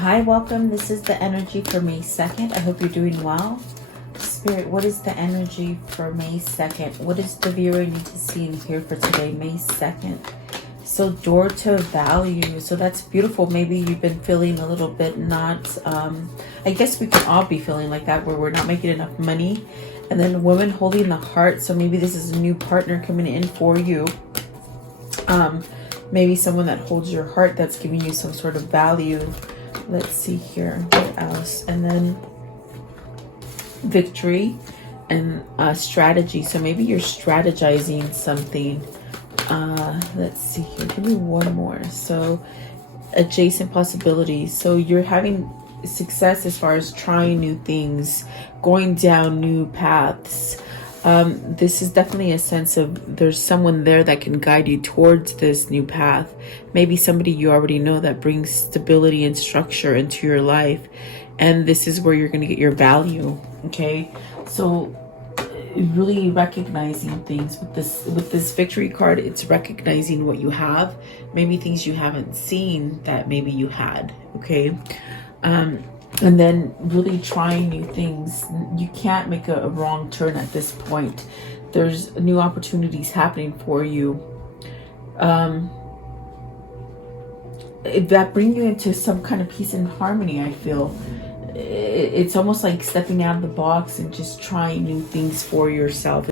Hi, welcome. This is the energy for May 2nd. I hope you're doing well. Spirit, what is the energy for May 2nd? What does the viewer need to see and hear for today, May 2nd? So door to value. So that's beautiful. Maybe you've been feeling a little bit not, I guess we can all be feeling like that, where we're not making enough money. And then woman holding the heart. So maybe this is a new partner coming in for you. Maybe someone that holds your heart, that's giving you some sort of value. Let's see here, what else? And then victory and strategy. So maybe you're strategizing something. Let's see here, give me one more. So adjacent possibilities. So you're having success as far as trying new things, going down new paths. This is definitely a sense of there's someone there that can guide you towards this new path. Maybe somebody you already know that brings stability and structure into your life. And this is where you're going to get your value. Okay. So really recognizing things with this victory card, it's recognizing what you have, maybe things you haven't seen that maybe you had. Okay. And then really trying new things. You can't make a wrong turn at this point. There's new opportunities happening for you that bring you into some kind of peace and harmony. I feel it's almost like stepping out of the box and just trying new things for yourself.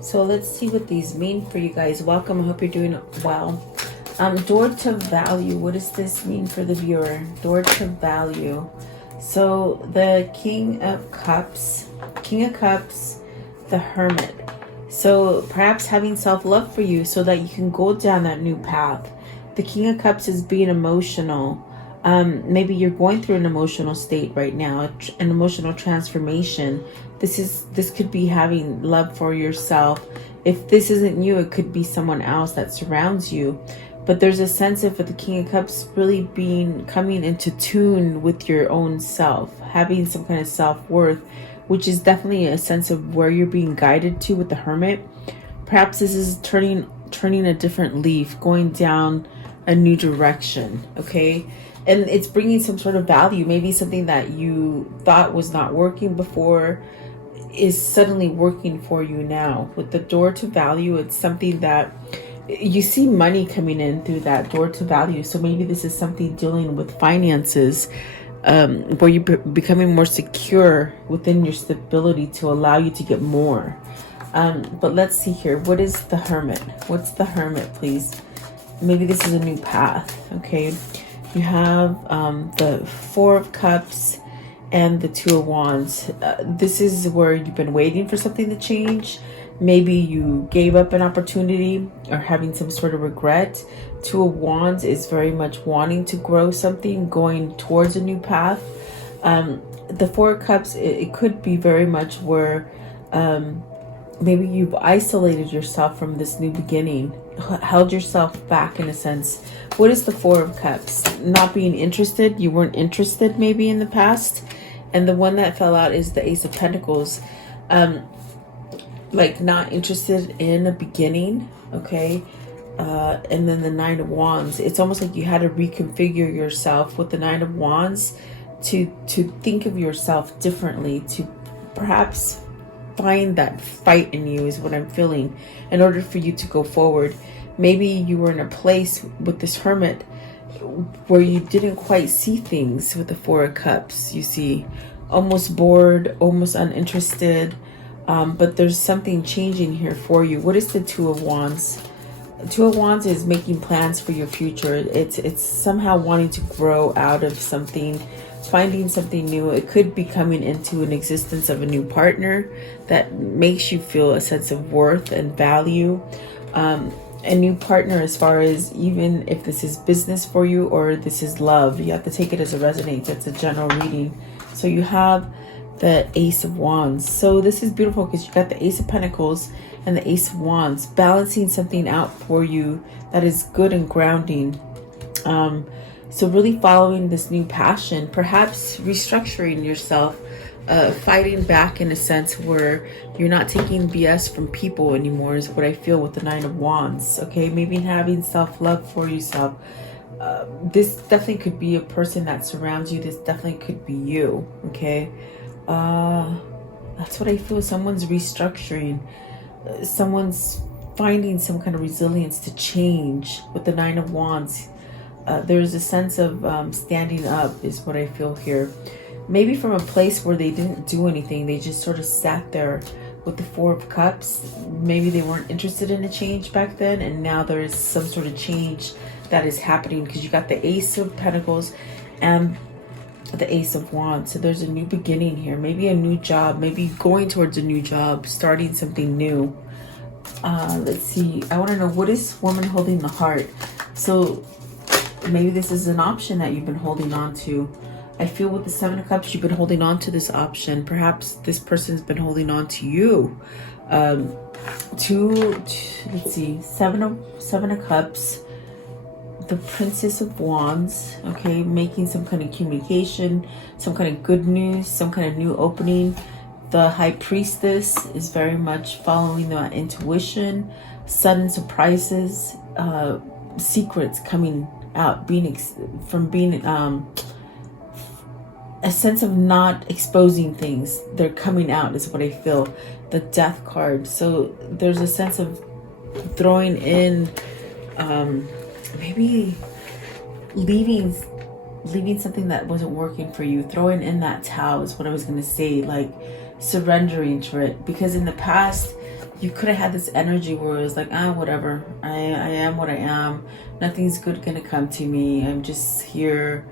So let's see what these mean for you guys. Welcome. I hope you're doing well. Door to value. What does this mean for the viewer? Door to value. So the King of Cups, the Hermit. So perhaps having self-love for you so that you can go down that new path. The King of Cups is being emotional. Maybe you're going through an emotional state right now, an emotional transformation. This could be having love for yourself. If this isn't you, it could be someone else that surrounds you. But there's a sense of, for the King of Cups, really coming into tune with your own self, having some kind of self-worth, which is definitely a sense of where you're being guided to with the Hermit. Perhaps this is turning a different leaf, going down a new direction, okay? And it's bringing some sort of value. Maybe something that you thought was not working before is suddenly working for you now. With the door to value, it's something that you see money coming in through that door to value. So maybe this is something dealing with finances, where you're becoming more secure within your stability to allow you to get more. But let's see here. What is the Hermit? What's the Hermit, please? Maybe this is a new path. Okay. You have the Four of Cups and the Two of Wands. This is where you've been waiting for something to change. Maybe you gave up an opportunity or having some sort of regret. Two of Wands is very much wanting to grow something, going towards a new path. The Four of Cups, it could be very much where maybe you've isolated yourself from this new beginning, held yourself back in a sense. What is the Four of Cups? Not being interested. You weren't interested maybe in the past. And the one that fell out is the Ace of Pentacles. Like not interested in a beginning, okay? And then the Nine of Wands. It's almost like you had to reconfigure yourself with the Nine of Wands to think of yourself differently, to perhaps find that fight in you is what I'm feeling in order for you to go forward. Maybe you were in a place with this Hermit where you didn't quite see things with the Four of Cups. You see, almost bored, almost uninterested. But there's something changing here for you. What is the Two of Wands? Two of Wands is making plans for your future. It's somehow wanting to grow out of something, finding something new. It could be coming into an existence of a new partner that makes you feel a sense of worth and value. A new partner, as far as even if this is business for you or this is love, you have to take it as it resonates. It's a general reading. So you have the Ace of Wands. So this is beautiful because you got the Ace of Pentacles and the Ace of Wands, balancing something out for you that is good and grounding. So really following this new passion, perhaps restructuring yourself, fighting back in a sense where you're not taking BS from people anymore is what I feel with the Nine of Wands. Okay, maybe having self-love for yourself, this definitely could be a person that surrounds you. This definitely could be you. Okay. That's what I feel. Someone's restructuring. Someone's finding some kind of resilience to change with the Nine of Wands. There's a sense of standing up is what I feel here. Maybe from a place where they didn't do anything. They just sort of sat there with the Four of Cups. Maybe they weren't interested in a change back then, and now there is some sort of change that is happening, because you got the Ace of Pentacles and the Ace of Wands. So there's a new beginning here. Maybe a new job. Maybe going towards a new job. Starting something new. Let's see. I want to know, what is woman holding the heart? So maybe this is an option that you've been holding on to. I feel with the Seven of Cups, you've been holding on to this option. Perhaps this person's been holding on to you. Let's see, Seven of Cups, the Princess of Wands. Okay, making some kind of communication, some kind of good news, some kind of new opening. The High Priestess is very much following the intuition, sudden surprises, secrets coming out, being a sense of not exposing things. They're coming out is what I feel. The Death card. So there's a sense of throwing in, maybe leaving something that wasn't working for you. Throwing in that towel is what I was going to say. Like surrendering to it. Because in the past, you could have had this energy where it was like, whatever. I am what I am. Nothing's good going to come to me. I'm just here.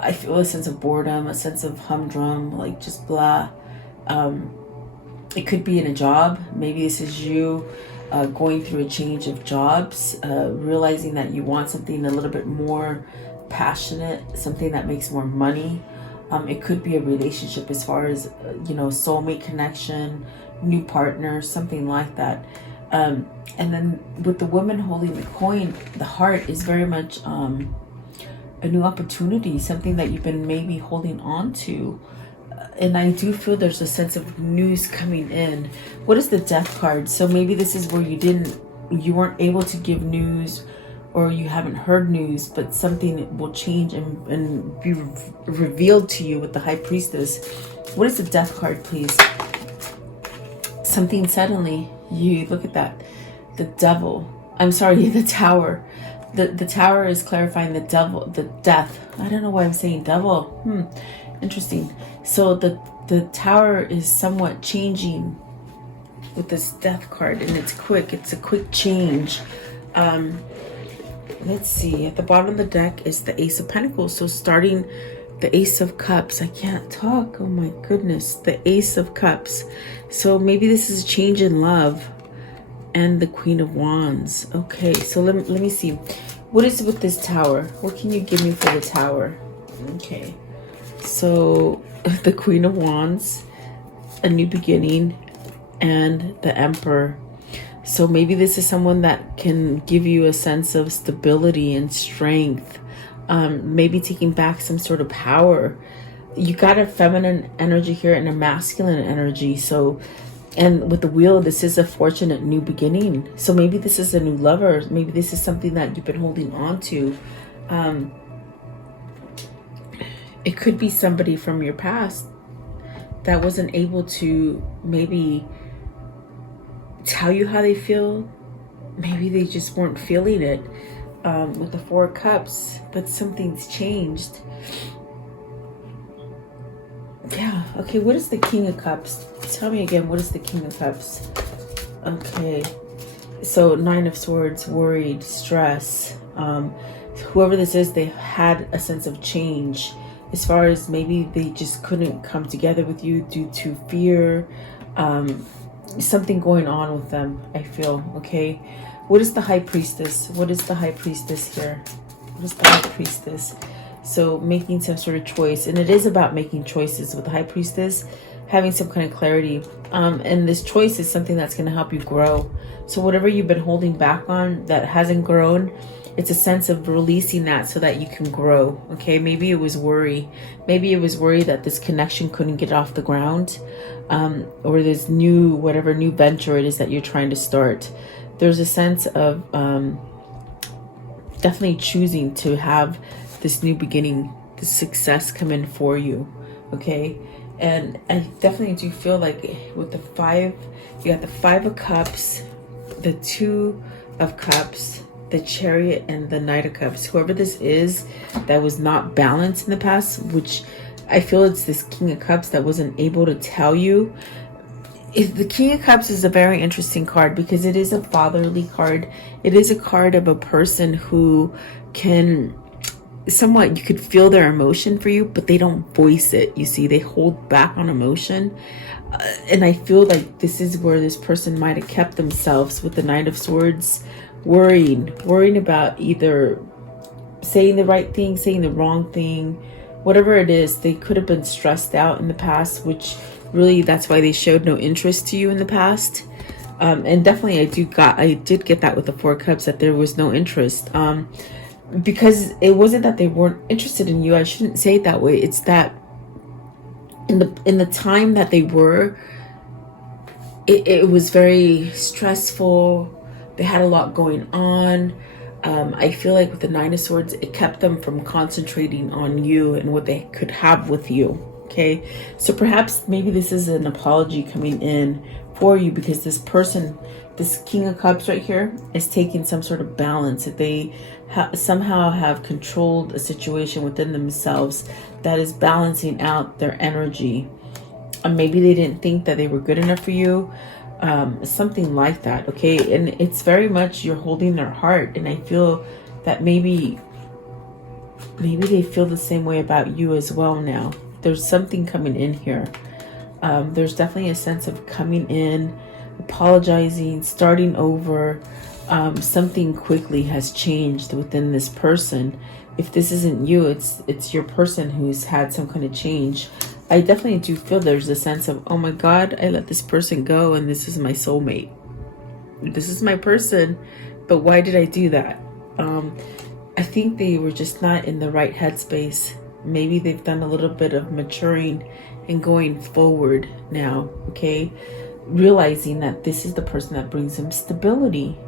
I feel a sense of boredom, a sense of humdrum, like just blah. It could be in a job. Maybe this is you going through a change of jobs, realizing that you want something a little bit more passionate, something that makes more money. It could be a relationship as far as, soulmate connection, new partner, something like that. And then with the woman holding the coin, the heart is very much a new opportunity, something that you've been maybe holding on to. And I do feel there's a sense of news coming in. What is the Death card? So maybe this is where you weren't able to give news, or you haven't heard news, but something will change and be revealed to you with the High Priestess. What is the Death card, please? Something suddenly, you look at that. The Devil. I'm sorry, the Tower. The Tower is clarifying the devil, the death. I don't know why I'm saying devil. Interesting. So the Tower is somewhat changing with this Death card, and it's quick. It's a quick change. Let's see. At the bottom of the deck is the Ace of Pentacles. So starting the Ace of Cups. I can't talk. Oh my goodness. The Ace of Cups. So maybe this is a change in love. And the Queen of Wands. Okay, so let me see. What is it with this Tower? What can you give me for the Tower? Okay, so the Queen of Wands, a new beginning, and the Emperor. So maybe this is someone that can give you a sense of stability and strength. Maybe taking back some sort of power. You got a feminine energy here and a masculine energy. So, and with the Wheel, this is a fortunate new beginning. So maybe this is a new lover. Maybe this is something that you've been holding on to. It could be somebody from your past that wasn't able to maybe tell you how they feel. Maybe they just weren't feeling it. With the Four of Cups, but something's changed. Yeah, okay, what is the King of Cups? Tell me again, what is the King of Cups? Okay, so Nine of Swords, worried, stress. Whoever this is, they've had a sense of change. As far as maybe they just couldn't come together with you due to fear. Something going on with them, I feel, okay? What is the High Priestess? What is the High Priestess here? What is the High Priestess? So making some sort of choice, and it is about making choices with the High Priestess, having some kind of clarity. And this choice is something that's going to help you grow. So whatever you've been holding back on that hasn't grown, it's a sense of releasing that so that you can grow. Okay, maybe it was worry. Maybe it was worry that this connection couldn't get off the ground, or this whatever new venture it is that you're trying to start. There's a sense of definitely choosing to have this new beginning, this success come in for you. Okay. And I definitely do feel like with the 5, you got the 5 of Cups, the 2 of Cups, the Chariot, and the Knight of Cups. Whoever this is that was not balanced in the past, which I feel it's this King of Cups that wasn't able to tell you. The King of Cups is a very interesting card because it is a fatherly card. It is a card of a person who can somewhat, you could feel their emotion for you, but they don't voice it. You see, they hold back on emotion. And I feel like this is where this person might have kept themselves with the Knight of Swords, worrying about either saying the right thing, saying the wrong thing, whatever it is. They could have been stressed out in the past, which really, that's why they showed no interest to you in the past. And definitely I did get that with the 4 Cups, that there was no interest. Because it wasn't that they weren't interested in you. I shouldn't say it that way. It's that in the time that they were, it was very stressful. They had a lot going on. I feel like with the 9 of Swords, it kept them from concentrating on you and what they could have with you. Okay, so perhaps maybe this is an apology coming in for you, because this person, this King of Cups right here, is taking some sort of balance. That they somehow have controlled a situation within themselves that is balancing out their energy. Maybe they didn't think that they were good enough for you. Something like that. Okay, and it's very much you're holding their heart, and I feel that maybe they feel the same way about you as well now. There's something coming in here. There's definitely a sense of coming in, apologizing, starting over. Something quickly has changed within this person. If this isn't you, it's your person who's had some kind of change. I definitely do feel there's a sense of, oh my God, I let this person go, and this is my soulmate. This is my person, but why did I do that? I think they were just not in the right headspace. Maybe they've done a little bit of maturing and going forward now, okay? Realizing that this is the person that brings them stability.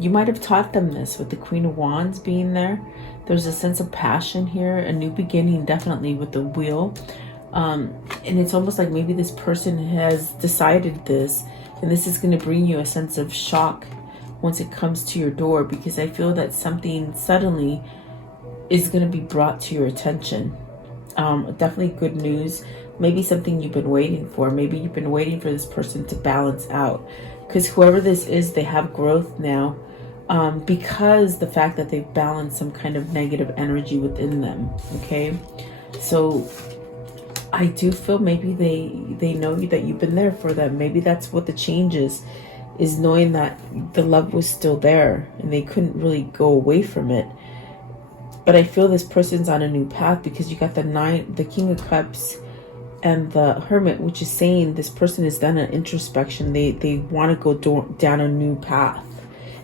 You might have taught them this with the Queen of Wands being there. There's a sense of passion here, a new beginning, definitely with the Wheel. And it's almost like maybe this person has decided this, and this is going to bring you a sense of shock once it comes to your door, because I feel that something suddenly is going to be brought to your attention. Definitely good news. Maybe something you've been waiting for. Maybe you've been waiting for this person to balance out, because whoever this is, they have growth now, because the fact that they've balanced some kind of negative energy within them. Okay, so I do feel maybe they know that you've been there for them. Maybe that's what the change is knowing that the love was still there and they couldn't really go away from it. But I feel this person's on a new path, because you got the King of Cups and the Hermit, which is saying this person has done an introspection. They want to go down a new path.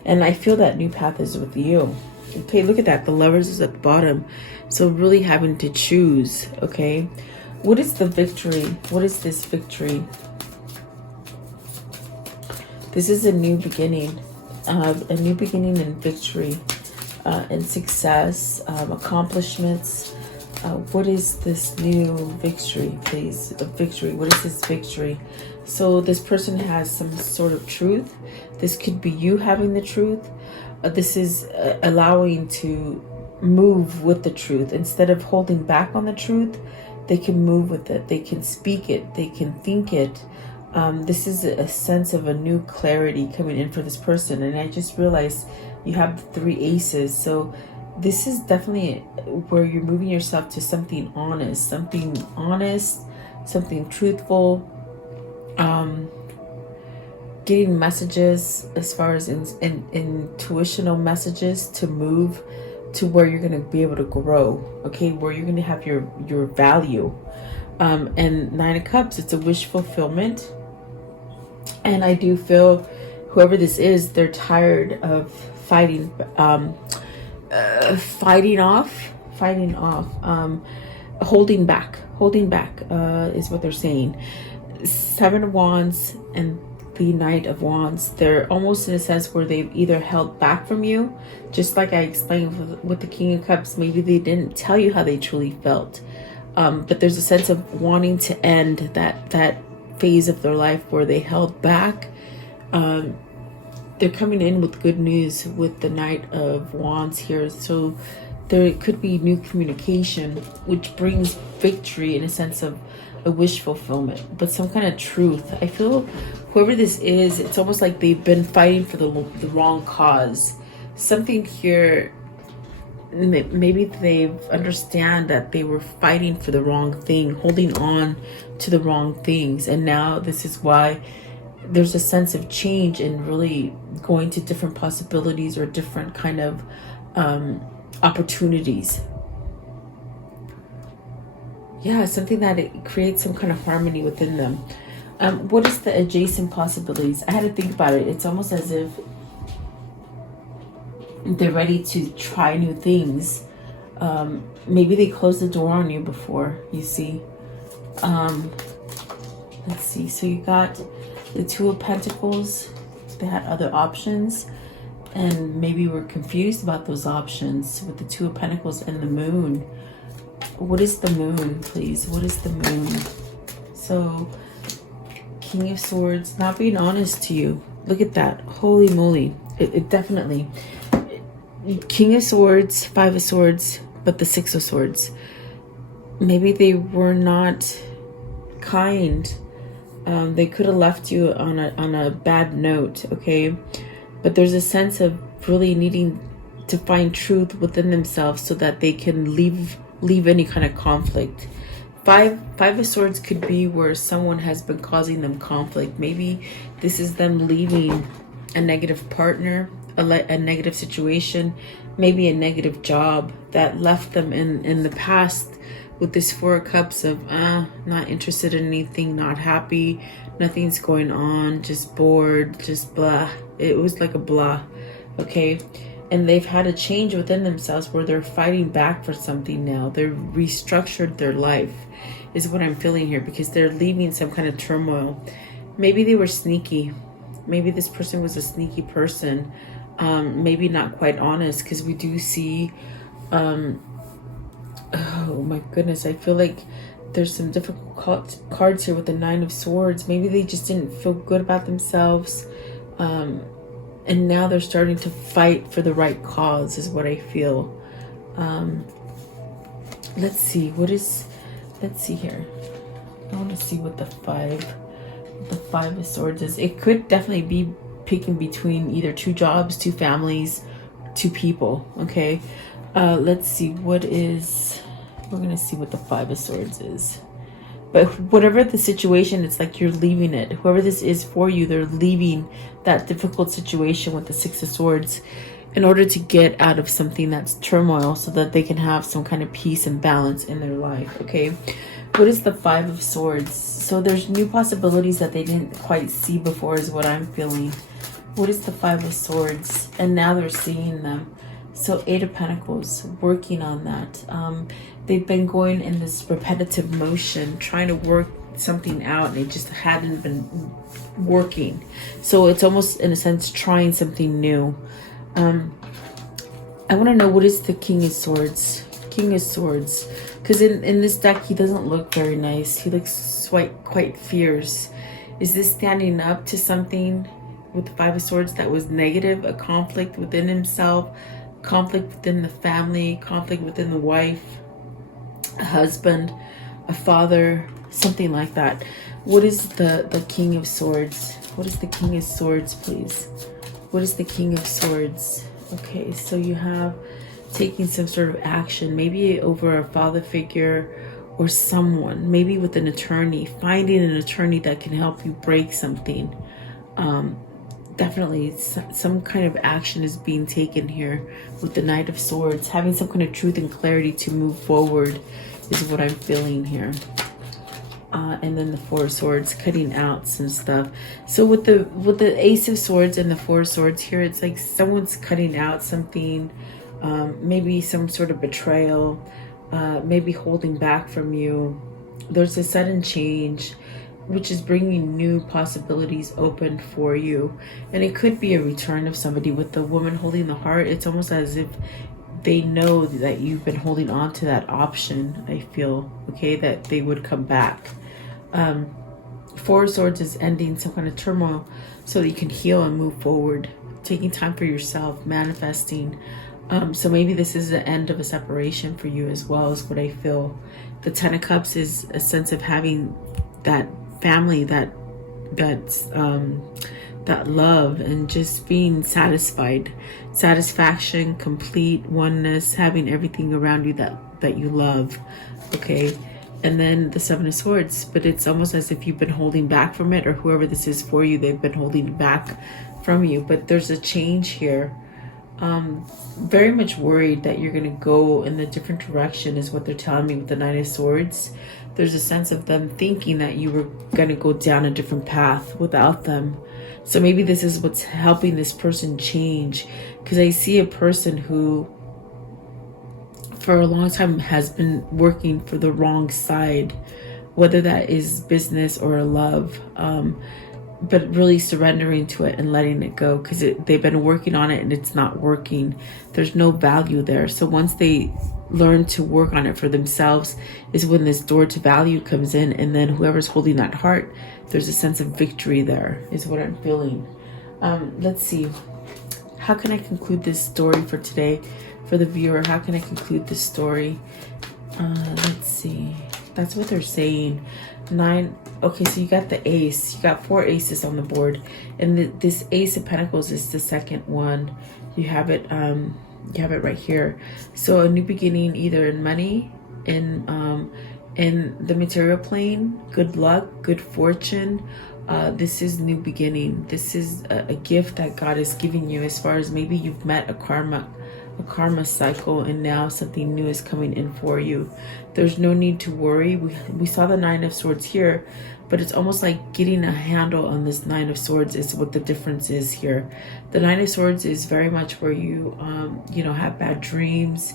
And I feel that new path is with you. Okay, look at that. The Lovers is at the bottom. So really having to choose, okay? What is the victory? What is this victory? This is a new beginning. A new beginning and victory. And success, accomplishments. What is this new victory, please? A victory. What is this victory? So this person has some sort of truth. This could be you having the truth. This is allowing to move with the truth. Instead of holding back on the truth, they can move with it. They can speak it. They can think it. This is a sense of a new clarity coming in for this person. And I just realized you have 3 aces. So this is definitely where you're moving yourself to something honest, something truthful. Getting messages as far as intuitional messages to move to where you're going to be able to grow, okay, where you're going to have your value. And 9 of Cups, it's a wish fulfillment. And I do feel whoever this is, they're tired of fighting holding back is what they're saying. 7 of Wands and the Knight of Wands. They're almost in a sense where they've either held back from you, just like I explained with the King of Cups. Maybe they didn't tell you how they truly felt, but there's a sense of wanting to end that phase of their life where they held back. They're coming in with good news with the Knight of Wands here. So there could be new communication, which brings victory in a sense of a wish fulfillment, but some kind of truth. I feel whoever this is, it's almost like they've been fighting for the wrong cause. Something here, maybe they understand that they were fighting for the wrong thing, holding on to the wrong things, and now this is why there's a sense of change and really going to different possibilities or different kind of opportunities. Yeah, something that it creates some kind of harmony within them. What is the adjacent possibilities? I had to think about it. It's almost as if they're ready to try new things. Maybe they closed the door on you before, you see. Let's see. So you got the Two of Pentacles. They had other options, and maybe we're confused about those options with the Two of Pentacles and the Moon. What is the Moon, please? What is the Moon? So, King of Swords, not being honest to you. Look at that. Holy moly. It definitely. King of Swords, Five of Swords, but the Six of Swords. Maybe they were not kind. They could have left you on a bad note, okay? But there's a sense of really needing to find truth within themselves so that they can leave any kind of conflict. Five of Swords could be where someone has been causing them conflict. Maybe this is them leaving a negative partner, a negative situation, maybe a negative job that left them in the past with this Four of Cups of not interested in anything, not happy, nothing's going on, just bored, just blah. It was like a blah, okay? And they've had a change within themselves where they're fighting back for something now. They've restructured their life, is what I'm feeling here, because they're leaving some kind of turmoil. Maybe they were sneaky. Maybe this person was a sneaky person. Maybe not quite honest, because we do see... oh my goodness, I feel like there's some difficult cards here with the Nine of Swords. Maybe they just didn't feel good about themselves. And now they're starting to fight for the right cause, is what I feel. Let's see. Let's see here. I want to see what the Five of Swords is. It could definitely be picking between either two jobs, two families, two people, okay? Let's see. We're going to see what the Five of Swords is. But whatever the situation, it's like you're leaving it. Whoever this is for you, they're leaving that difficult situation with the Six of Swords in order to get out of something that's turmoil so that they can have some kind of peace and balance in their life, okay? What is the Five of Swords? So there's new possibilities that they didn't quite see before is what I'm feeling. What is the Five of Swords? And now they're seeing them. So Eight of Pentacles, working on that. They've been going in this repetitive motion, trying to work something out, and it just hadn't been working. So it's almost, in a sense, trying something new. I want to know, what is the King of Swords? King of Swords. Because in this deck, he doesn't look very nice. He looks quite fierce. Is this standing up to something with the Five of Swords that was negative? A conflict within himself, conflict within the family, conflict within the wife, a husband, a father, something like that. What is the King of Swords? What is the King of Swords, please? What is the King of Swords? Okay, so you have taking some sort of action, maybe over a father figure or someone, maybe with an attorney, finding an attorney that can help you break something. Definitely some kind of action is being taken here with the Knight of Swords. Having some kind of truth and clarity to move forward is what I'm feeling here. And then the Four of Swords, cutting out some stuff. So with the Ace of Swords and the Four of Swords here, it's like someone's cutting out something, maybe some sort of betrayal, maybe holding back from you. There's a sudden change. which is bringing new possibilities open for you. And it could be a return of somebody. With the woman holding the heart, it's almost as if they know that you've been holding on to that option, I feel, okay, that they would come back. Four of Swords is ending some kind of turmoil so that you can heal and move forward, taking time for yourself, manifesting. So maybe this is the end of a separation for you as well, is what I feel. The Ten of Cups is a sense of having that family, that love, and just being satisfied, satisfaction, complete oneness, having everything around you that you love, okay? And then the Seven of Swords, but it's almost as if you've been holding back from it, or whoever this is for you, they've been holding back from you. But there's a change here. Very much worried that you're going to go in a different direction is what they're telling me with the Nine of Swords. There's a sense of them thinking that you were going to go down a different path without them. So maybe this is what's helping this person change, because I see a person who for a long time has been working for the wrong side, whether that is business or love, but really surrendering to it and letting it go, because they've been working on it and it's not working. There's no value there. So once they learn to work on it for themselves is when this door to value comes in, and then whoever's holding that heart, there's a sense of victory there, is what I'm feeling. Let's see, how can I conclude this story for today for the viewer? How can I conclude this story? Let's see, that's what they're saying. 9. Okay, so you got the Ace. You got 4 aces on the board, and this Ace of Pentacles is the second one. You have it right here. So a new beginning, either in money, in the material plane, good luck, good fortune. This is new beginning. This is a gift that God is giving you, as far as maybe you've met a karma cycle, and now something new is coming in for you. There's no need to worry. We saw the Nine of Swords here, but it's almost like getting a handle on this Nine of Swords is what the difference is here. The Nine of Swords is very much where you have bad dreams,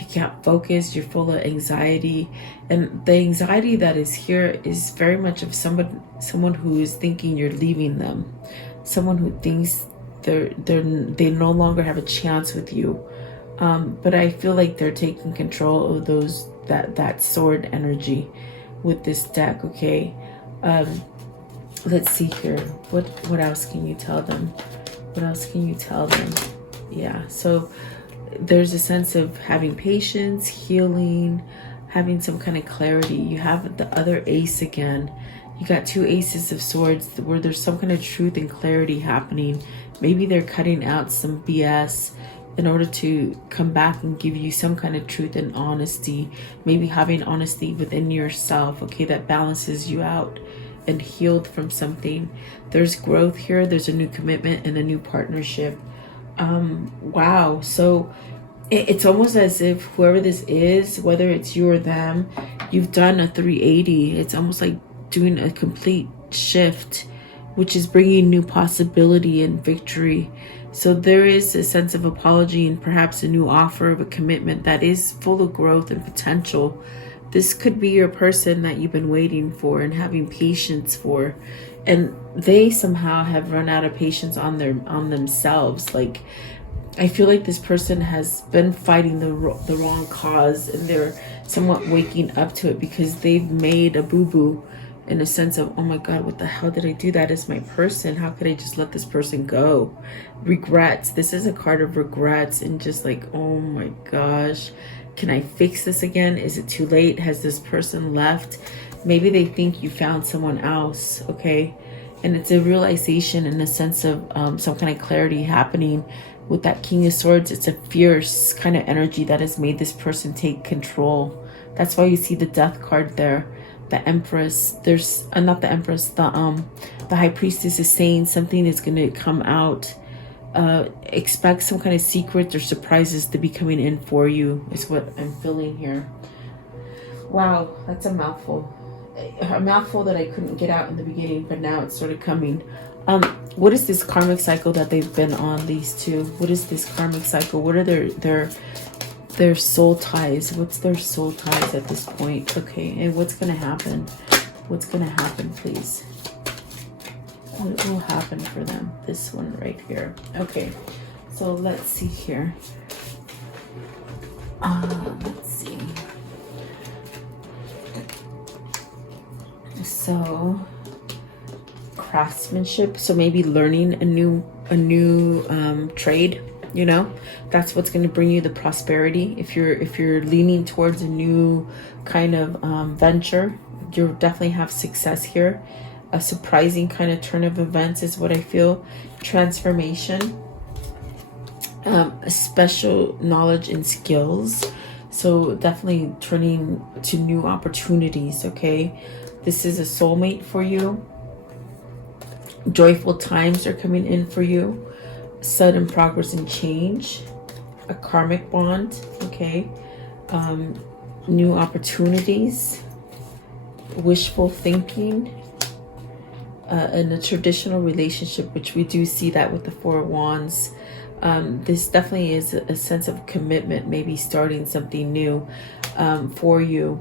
you can't focus, you're full of anxiety, and the anxiety that is here is very much of someone who is thinking you're leaving them, someone who thinks they no longer have a chance with you. But I feel like they're taking control of that sword energy with this deck, okay? Let's see here. What else can you tell them? What else can you tell them? Yeah, so there's a sense of having patience, healing, having some kind of clarity. You have the other Ace again. You got 2 Aces of Swords where there's some kind of truth and clarity happening. Maybe they're cutting out some BS in order to come back and give you some kind of truth and honesty. Maybe having honesty within yourself, okay, that balances you out and healed from something. There's growth here. There's a new commitment and a new partnership. Wow. So it's almost as if whoever this is, whether it's you or them, you've done a 380. It's almost like doing a complete shift, which is bringing new possibility and victory. So there is a sense of apology and perhaps a new offer of a commitment that is full of growth and potential. This could be your person that you've been waiting for and having patience for, and they somehow have run out of patience on themselves. Like, I feel like this person has been fighting the wrong cause, and they're somewhat waking up to it because they've made a boo-boo in a sense of, oh my God, what the hell did I do? That is my person. How could I just let this person go? Regrets. This is a card of regrets, and just like, oh my gosh, can I fix this again? Is it too late? Has this person left? Maybe they think you found someone else, okay? And it's a realization in a sense of some kind of clarity happening with that King of Swords. It's a fierce kind of energy that has made this person take control. That's why you see the Death card there. The Empress, there's not the Empress, the High Priestess is saying something is going to come out. Expect some kind of secrets or surprises to be coming in for you, is what I'm feeling here. Wow, that's a mouthful. A mouthful that I couldn't get out in the beginning, but now it's sort of coming. What is this karmic cycle that they've been on, these two? What is this karmic cycle? What are their soul ties? What's their soul ties at this point? Okay, and what's going to happen? What's going to happen, please? What will happen for them? This one right here. Okay, so let's see here. Let's see. So craftsmanship, so maybe learning a new trade, you know, that's what's going to bring you the prosperity. If you're leaning towards a new kind of venture, you'll definitely have success here. A surprising kind of turn of events is what I feel. Transformation, special knowledge and skills. So definitely turning to new opportunities. Okay, this is a soulmate for you. Joyful times are coming in for you. Sudden progress and change. A karmic bond. Okay, new opportunities. Wishful thinking. In a traditional relationship, which we do see that with the Four of Wands. This definitely is a sense of commitment, maybe starting something new for you.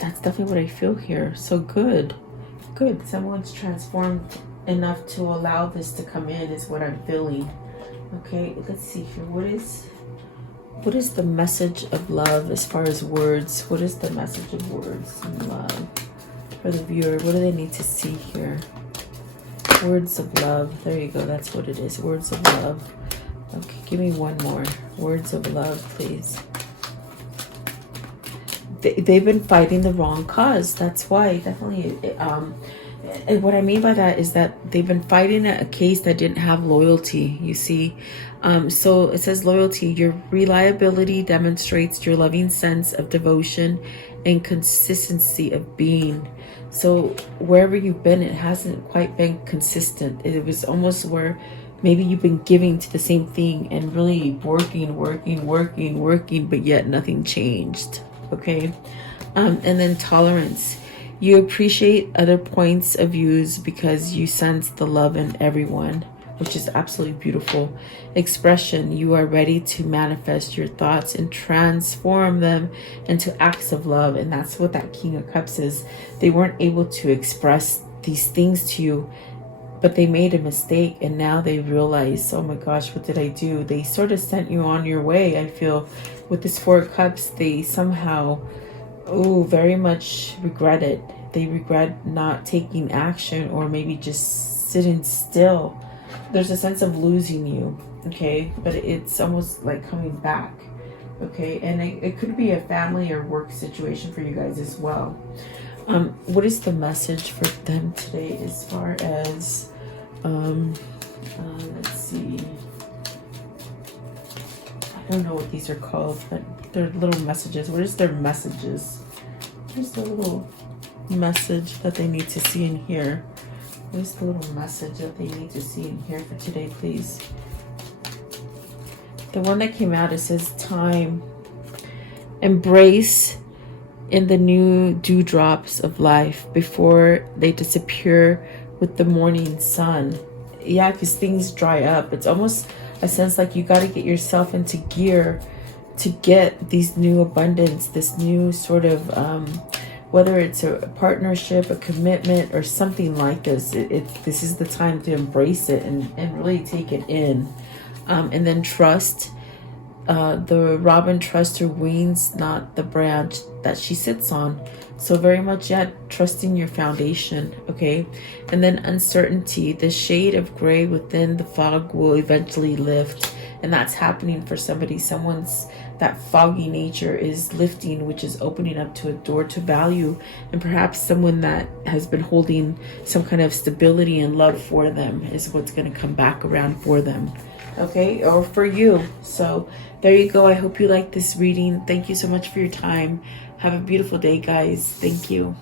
That's definitely what I feel here. So good. Someone's transformed enough to allow this to come in is what I'm feeling. Okay, let's see here. What is the message of love as far as words? What is the message of words and love for the viewer? What do they need to see here? Words of love. There you go. That's what it is. Words of love. Okay, give me one more. Words of love, please. They've been fighting the wrong cause. That's why, definitely. And what I mean by that is that they've been fighting a case that didn't have loyalty, you see. So it says loyalty. Your reliability demonstrates your loving sense of devotion and consistency of being. So wherever you've been, it hasn't quite been consistent. It was almost where maybe you've been giving to the same thing and really working, but yet nothing changed. Okay. And then tolerance. You appreciate other points of views because you sense the love in everyone, which is absolutely beautiful. Expression. You are ready to manifest your thoughts and transform them into acts of love. And that's what that King of Cups is. They weren't able to express these things to you, but they made a mistake, and now they realize, oh my gosh, what did I do? They sort of sent you on your way. I feel with this Four of Cups, they somehow very much regret it. They regret not taking action, or maybe just sitting still. There's a sense of losing you, okay? But it's almost like coming back, okay? And it could be a family or work situation for you guys as well. What is the message for them today as far as, let's see. I don't know what these are called, but they're little messages. What is their messages? Where's the little message that they need to see in here? Where's the little message that they need to see in here for today, please? The one that came out, it says time. Embrace in the new dewdrops of life before they disappear with the morning sun. Yeah, because things dry up. It's almost a sense like you got to get yourself into gear to get these new abundance, this new sort of, whether it's a partnership, a commitment, or something like this. This is the time to embrace it and really take it in. And then trust. The robin trusts her wings, not the branch that she sits on. So very much, yeah, trusting your foundation, okay? And then uncertainty. The shade of gray within the fog will eventually lift. And that's happening for somebody. Someone's, that foggy nature is lifting, which is opening up to a door to value. And perhaps someone that has been holding some kind of stability and love for them is what's going to come back around for them. Okay, or for you. So there you go. I hope you like this reading. Thank you so much for your time. Have a beautiful day, guys. Thank you.